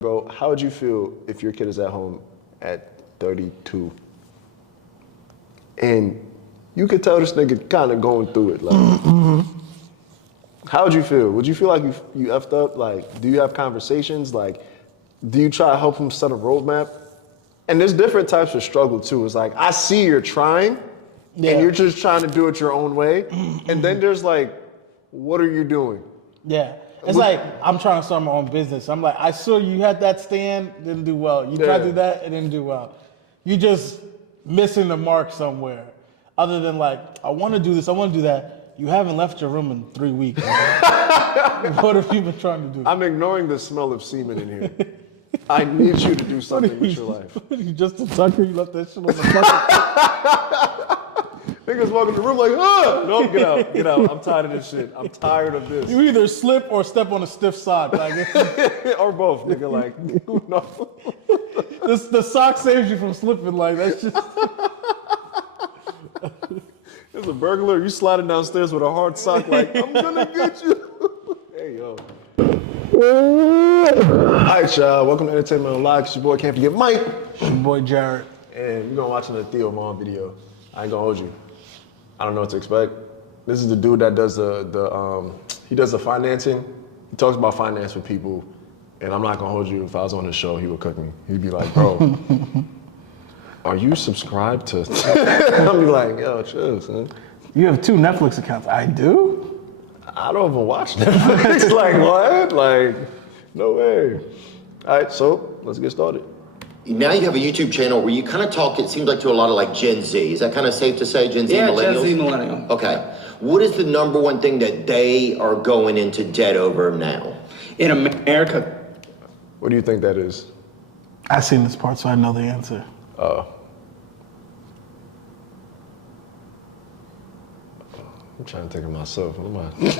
Bro, how would you feel if your kid is at home at 32 and you could tell this nigga kind of going through it? Like, how would you feel? Would you feel like you effed up? Like, do you have conversations? Like, do you try to help him set a roadmap? And there's different types of struggle too. It's like, I see you're trying and you're just trying to do it your own way. And then there's like, what are you doing? Yeah. It's like, I'm trying to start my own business. I'm like, I saw you had that stand, didn't do well. You tried to do that, it didn't do well. You just missing the mark somewhere. Other than like, I want to do this, I want to do that. You haven't left your room in 3 weeks. What have you been trying to do? I'm ignoring the smell of semen in here. I need you to do something with your life. You just a sucker, you left that shit on the fucking... Niggas walk in the room like, no, get out, get out. I'm tired of this shit. I'm tired of this. You either slip or step on a stiff sock. Like, or both, nigga, like, no. The sock saves you from slipping, like, that's just... There's a burglar, you sliding downstairs with a hard sock like, I'm gonna get you. Hey, yo. All right, y'all, welcome to Entertainment Unlocked. It's your boy, can't forget Mike. It's your boy, Jared. And we're gonna watch the Theo Mom video. I ain't gonna hold you. I don't know what to expect. This is the dude that does he does the financing. He talks about finance with people, and I'm not gonna hold you. If I was on the show, he would cook me. He'd be like, bro, are you subscribed to? I'll be like, yo, chill, son. You have 2 Netflix accounts. I do? I don't even watch Netflix. Like, what? Like, no way. All right, so let's get started. Now you have a YouTube channel where you kind of talk, it seems like, to a lot of like Gen Z. Is that kind of safe to say, Gen Z millennials? Yeah, Gen Z millennial. Okay. What is the number one thing that they are going into debt over now? In America. What do you think that is? I've seen this part, so I know the answer. I'm trying to think of myself. What am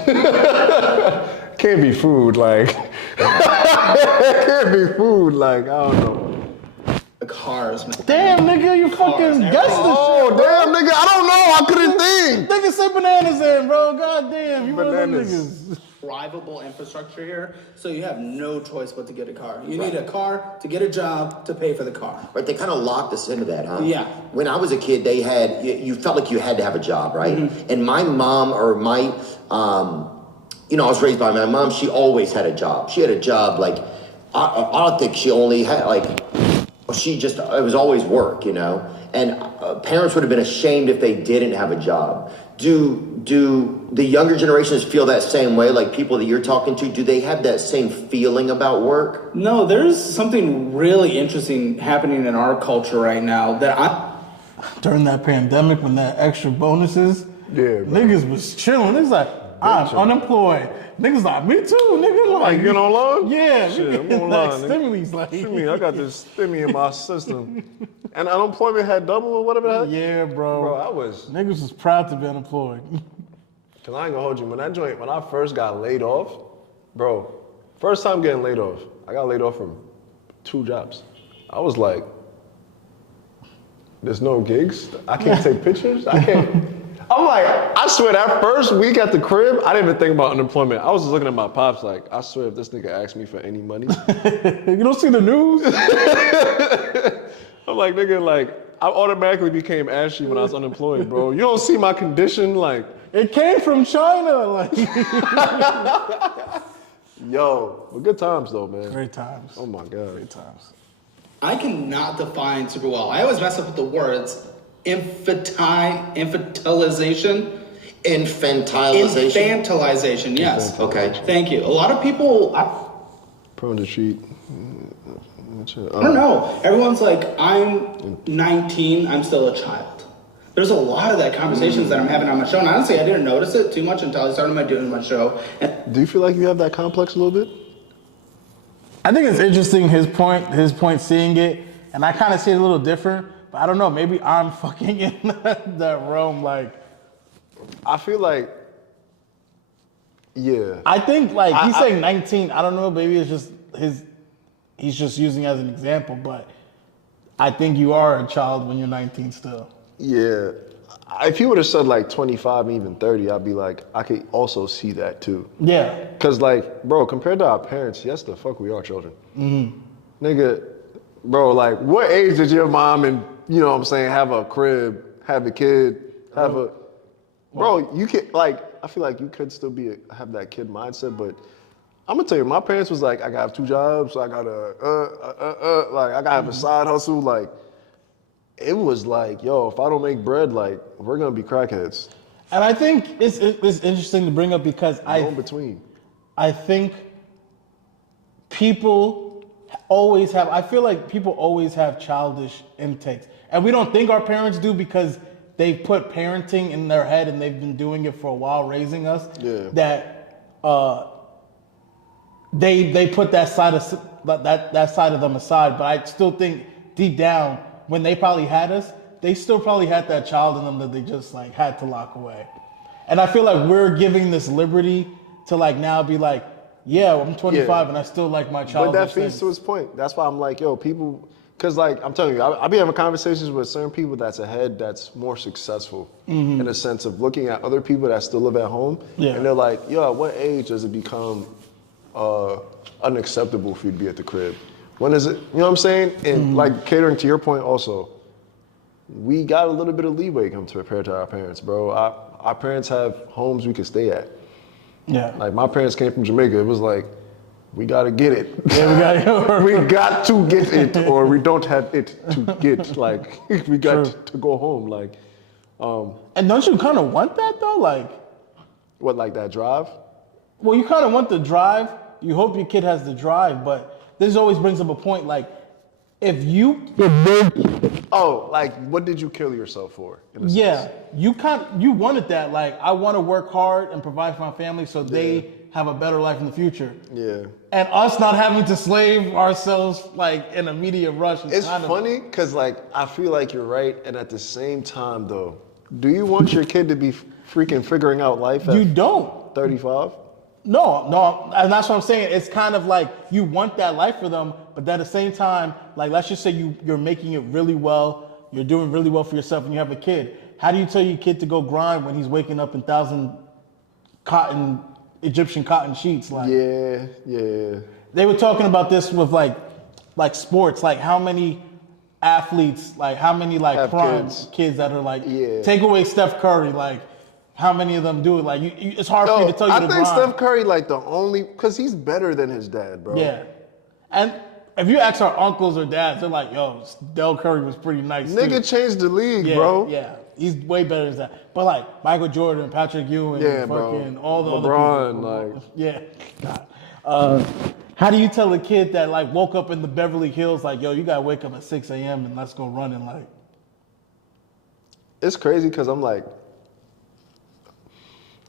I? Can't be food, like. Can't be food, like, I don't know. Cars, man. Damn, nigga, you fucking guessed this shit. Oh, damn, nigga, I don't know. I couldn't think. Nigga say bananas in, bro. God damn, you one of them Bananas. niggas. Drivable infrastructure here, so you have no choice but to get a car. You need a car to get a job to pay for the car. Right, they kind of locked us into that, huh? Yeah. When I was a kid, they had, you felt like you had to have a job, right? Mm-hmm. And my mom or my, you know, I was raised by my mom. She always had a job. She had a job, like, I don't think she only had, like, it was always work, you know? And parents would have been ashamed if they didn't have a job. Do the younger generations feel that same way? Like people that you're talking to, do they have that same feeling about work? No, there's something really interesting happening in our culture right now that During that pandemic, when that extra bonuses, niggas was chilling. It's like, I'm unemployed. Niggas like, me too, nigga. Like, you know, loan? Yeah, shit, I'm nigga, on like line. stimulus, like. What you mean? I got this stimmy in my system. And unemployment had double or whatever. Yeah, bro. Bro, I was. Niggas was proud to be unemployed. Cause I ain't gonna hold you. When I first got laid off, bro, first time getting laid off, I got laid off from 2 jobs. I was like, there's no gigs. I can't take pictures. I can't. I'm like, I swear that first week at the crib, I didn't even think about unemployment. I was just looking at my pops like, I swear if this nigga asked me for any money. You don't see the news? I'm like, nigga, like, I automatically became ashy when I was unemployed, bro. You don't see my condition, like. It came from China, like. Yo, but good times though, man. Great times. Oh my God. Great times. I cannot define super well. I always mess up with the words. Infantilization. Infantilization, yes. Okay. Thank you. A lot of people, Prone to cheat. I don't know. Everyone's like, I'm 19, I'm still a child. There's a lot of that conversations that I'm having on my show, and honestly, I didn't notice it too much until I started doing my show. Do you feel like you have that complex a little bit? I think it's interesting his point seeing it, and I kind of see it a little different. But I don't know, maybe I'm fucking in that realm, like. I feel like, yeah. I think, like, he's saying 19, I don't know, maybe it's just he's just using it as an example, but I think you are a child when you're 19 still. Yeah. If he would have said like 25, even 30, I'd be like, I could also see that too. Yeah. Cause like, bro, compared to our parents, yes, the fuck we are children. Mm-hmm. Nigga, bro, like, what age did your mom and, you know what I'm saying, have a crib, have a kid, have a... Bro, you can, like, I feel like you could still have that kid mindset, but I'm gonna tell you, my parents was like, I gotta have 2 jobs, I gotta, like, I gotta have a side hustle, like, it was like, yo, if I don't make bread, like, we're gonna be crackheads. And I think it's interesting to bring up because In between. I think people always have, I feel like people always have childish intakes. And we don't think our parents do because they put parenting in their head and they've been doing it for a while, raising us. Yeah. That they put that side of them aside. But I still think deep down, when they probably had us, they still probably had that child in them that they just like had to lock away. And I feel like we're giving this liberty to like now be like, yeah, I'm 25 and I still like my child. But that feeds to his point. That's why I'm like, yo, people, because like, I'm telling you, I be having conversations with certain people that's ahead, that's more successful in a sense of looking at other people that still live at home. Yeah. And they're like, yo, at what age does it become unacceptable for you to be at the crib? When is it, you know what I'm saying? And like catering to your point also, we got a little bit of leeway compared to our parents, bro. Our parents have homes we could stay at. Yeah. Like my parents came from Jamaica. It was like, we gotta get it. Yeah, we got to get it, or we don't have it to get. Like we got to go home. Like, and don't you kind of want that though? Like, what, like that drive? well, you kind of want the drive. You hope your kid has the drive, but this always brings up a point. Like, if you, Oh, like what did you kill yourself for? In a sense? you wanted that. Like, I want to work hard and provide for my family so they have a better life in the future. Yeah. And us not having to slave ourselves like in a media rush. It's funny because like I feel like you're right, and at the same time though, do you want your kid to be freaking figuring out life at You don't. 35? No, and that's what I'm saying. It's kind of like you want that life for them, but at the same time, like let's just say you're making it really well, you're doing really well for yourself, and you have a kid. How do you tell your kid to go grind when he's waking up in 1,000 Egyptian cotton sheets? Like, Yeah. they were talking about this with like sports, like how many athletes, like how many like Have prime kids. kids that are like, Yeah. take away Steph Curry, like how many of them do it? Like it's hard for you to tell you I to think grind. Steph Curry like the only, because he's better than his dad, bro. Yeah. And if you ask our uncles or dads, they're like, yo, Del Curry was pretty nice Nigga too. changed the league, Yeah, bro. yeah. He's way better than that. But like Michael Jordan, Patrick Ewing, Yeah, bro. fucking all the LeBron, other people. like- Yeah. God. How do you tell a kid that like woke up in the Beverly Hills like, yo, you gotta wake up at 6 a.m. and let's go running? Like, It's crazy because I'm like,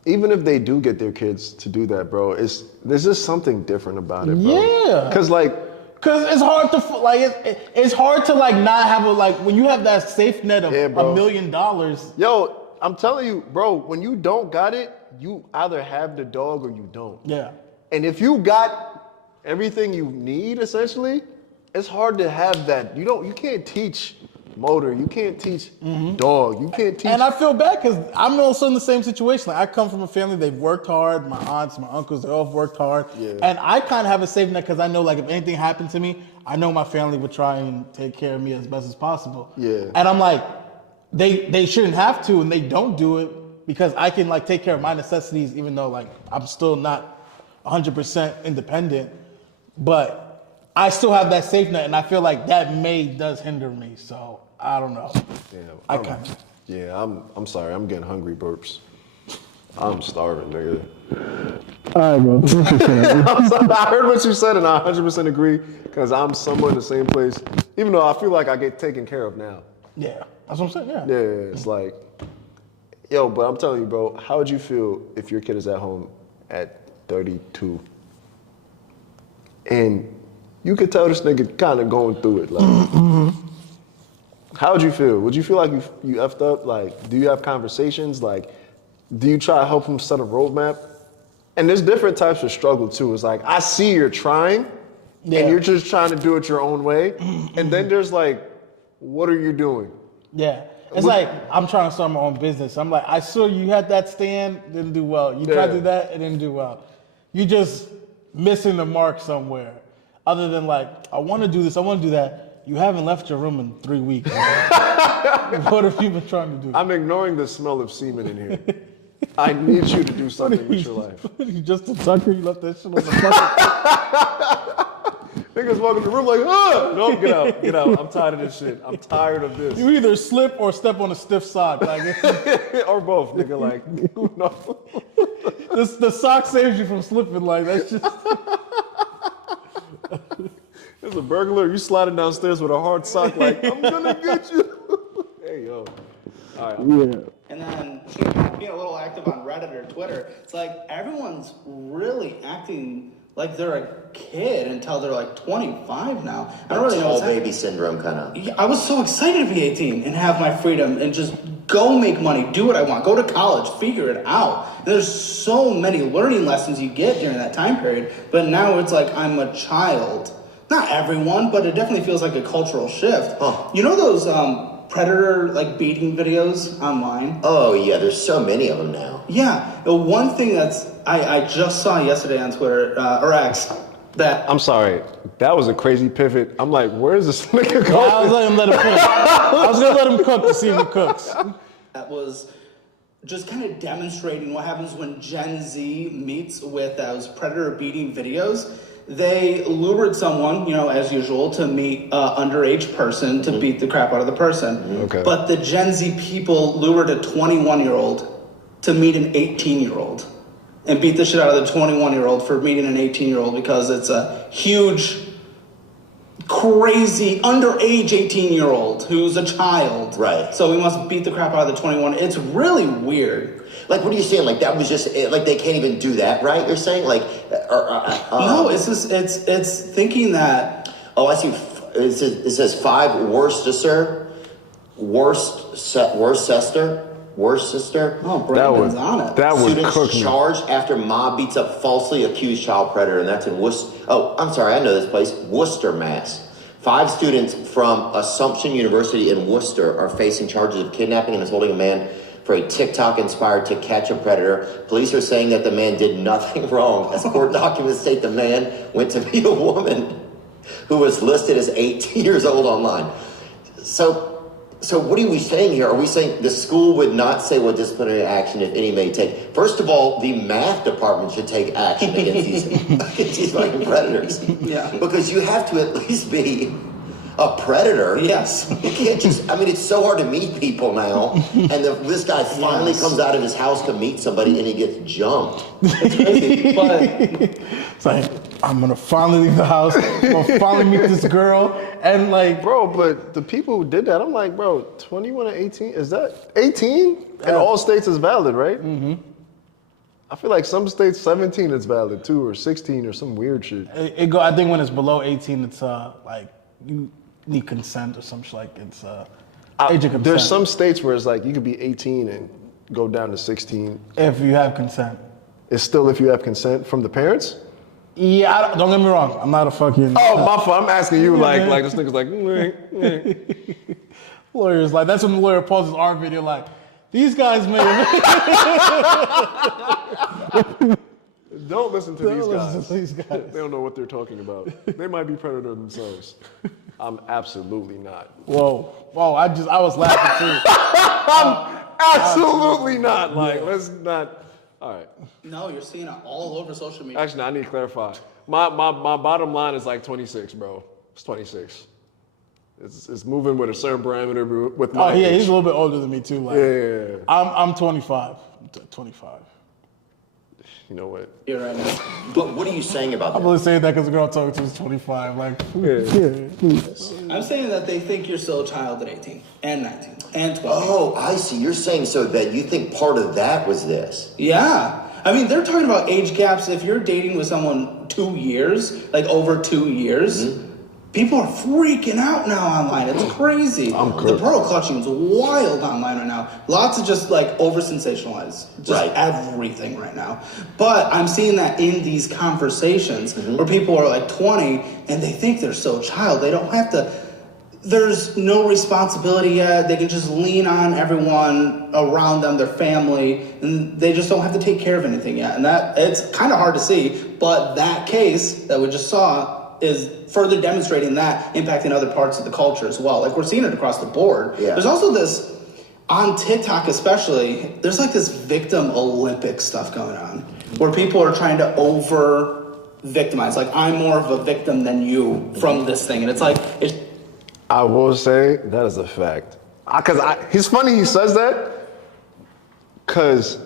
even if they do get their kids to do that, bro, there's just something different about it, bro. Yeah. Because like, cause it's hard to like it's hard to like not have a like when you have that safe net of Yeah, bro. $1 million. yo, I'm telling you, bro, when you don't got it, you either have the dog or you don't. Yeah. And if you got everything you need, essentially, it's hard to have that. You can't teach motor. You can't teach dog. You can't teach. And I feel bad because I'm also in the same situation. Like I come from a family, they've worked hard. My aunts, my uncles, they all worked hard. Yeah. And I kind of have a safety net because I know like if anything happened to me, I know my family would try and take care of me as best as possible. Yeah. And I'm like, they shouldn't have to, and they don't do it because I can like take care of my necessities even though like I'm still not 100% independent. But I still have that safe net, and I feel like that does hinder me. So I don't know. Damn, I'm sorry. I'm getting hungry burps. I'm starving, nigga. All right, bro. I'm sorry, I heard what you said, and I 100% agree because I'm somewhere in the same place. Even though I feel like I get taken care of now. Yeah, that's what I'm saying. Yeah. Yeah, it's like, yo, but I'm telling you, bro, how would you feel if your kid is at home at 32 and you could tell this nigga kind of going through it? Like, how would you feel? Would you feel like you effed up? Like, do you have conversations? Like, do you try to help him set a roadmap? And there's different types of struggle too. It's like, I see you're trying and you're just trying to do it your own way. And then there's like, what are you doing? Yeah. It's like, I'm trying to start my own business. I'm like, I saw you had that stand, didn't do well. You tried to do that, it didn't do well. You just missing the mark somewhere. other than like, I want to do this, I want to do that. You haven't left your room in 3 weeks. What have you been trying to do? I'm ignoring the smell of semen in here. I need you to do something with your life. You just a tucker, you left that shit on the fucking. Niggas walk in the room like, no, get out. I'm tired of this shit. I'm tired of this. You either slip or step on a stiff sock. Like, or both, nigga. Like, no. The sock saves you from slipping. Like, that's just. There's a burglar. You sliding downstairs with a hard sock. Like, I'm gonna get you. Hey, yo. All right. Yeah. And then being a little active on Reddit or Twitter, it's like everyone's really acting like they're a kid until they're like 25 now. I don't really know what's baby syndrome, kind of. I was so excited to be 18 and have my freedom and just go make money, do what I want, go to college, figure it out. And there's so many learning lessons you get during that time period. But now it's like I'm a child. Not everyone, but it definitely feels like a cultural shift. Huh. You know those predator like beating videos online? Oh yeah, there's so many of them now. Yeah, the one thing I just saw yesterday on Twitter or X that I'm sorry, that was a crazy pivot. I'm like, where's this nigga going? I was letting him let him cook. I was gonna let him cook to see if he cooks. that was just kind of demonstrating what happens when Gen Z meets with those predator beating videos. They lured someone, you know, as usual, to meet an underage person to beat the crap out of the person. Okay. But the Gen Z people lured a 21-year-old to meet an 18-year-old and beat the shit out of the 21-year-old for meeting an 18-year-old because it's a huge, crazy, underage 18-year-old who's a child. Right. So we must beat the crap out of the 21. It's really weird. Like, what are you saying? Like, that was just, like, they can't even do that, right? You're saying? Like, No, it's just, it's thinking that. Oh, I see. It says 5 Worcester. Oh, Brandon's on it. That would Students cook me. charged after mob beats up falsely accused child predator, and that's in Worcester. Oh, I'm sorry, I know this place. Worcester, Mass. 5 students from Assumption University in Worcester are facing charges of kidnapping and assaulting a man for a TikTok inspired to catch a predator. Police are saying that the man did nothing wrong. As court documents state, the man went to meet a woman who was listed as 18 years old online. So what are we saying here? Are we saying the school would not say what disciplinary action, if any, may take? First of all, the math department should take action against these fucking predators. Yeah. Because you have to at least be a predator. Yes. You can't just, I mean, it's so hard to meet people now. And this guy finally comes out of his house to meet somebody and he gets jumped. It's crazy. But It's like, I'm gonna finally leave the house. I'm gonna finally meet this girl. And like, Bro, but the people who did that, I'm like, bro, 21 or 18, is that 18? In all states is valid, right? Mm-hmm. I feel like some states 17 is valid too, or 16 or some weird shit. I think when it's below 18, it's like you need consent or some shit, like it's age of consent. There's some states where it's like you could be 18 and go down to 16. If you have consent. It's still if you have consent from the parents? Yeah, don't get me wrong. I'm not a fucking Oh, my fault. I'm asking you like this nigga's like, lawyers. Like that's when the lawyer poses our video. Like these guys may. Don't listen to these guys. Listen to these guys. They don't know what they're talking about. They might be predator themselves. I'm absolutely not. Whoa! I was laughing too. Absolutely not. Like, let's not. All right. no, you're seeing it all over social media. Actually, I need to clarify. My bottom line is like 26, bro. It's 26. It's moving with a certain parameter with my Oh yeah, age. he's a little bit older than me too. Like, Yeah. I'm 25. 25. You know what? You're right now. But what are you saying about I'm that? only saying that because the girl I'm talking to is 25. Like, I'm saying that they think you're still a child at 18 and 19 and 12. Oh, I see. You're saying so that you think part of that was this. Yeah. I mean, they're talking about age gaps. If you're dating with someone 2 years, like over 2 years, people are freaking out now online. It's crazy. The pearl clutching is wild online right now. Lots of just like over sensationalized, just everything right now. But I'm seeing that in these conversations where people are like 20 and they think they're so child. They don't have to. There's no responsibility yet. They can just lean on everyone around them, their family, and they just don't have to take care of anything yet. And that it's kind of hard to see. But that case that we just saw is further demonstrating that, impacting other parts of the culture as well. Like we're seeing it across the board. Yeah. There's also this, on TikTok especially, there's like this victim Olympic stuff going on where people are trying to over victimize. Like I'm more of a victim than you from this thing. And it's like, I will say that is a fact. He's funny he says that, because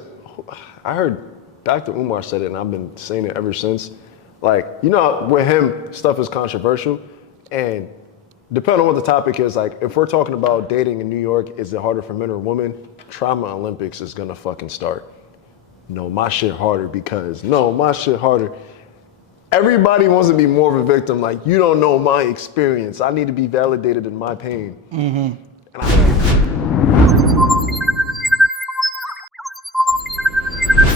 I heard Dr. Umar said it, and I've been saying it ever since. Like, you know, with him, stuff is controversial, and depending on what the topic is, like, if we're talking about dating in New York, is it harder for men or women? Trauma Olympics is gonna fucking start. No, my shit harder because, no, my shit harder. Everybody wants to be more of a victim. Like, you don't know my experience. I need to be validated in my pain. And I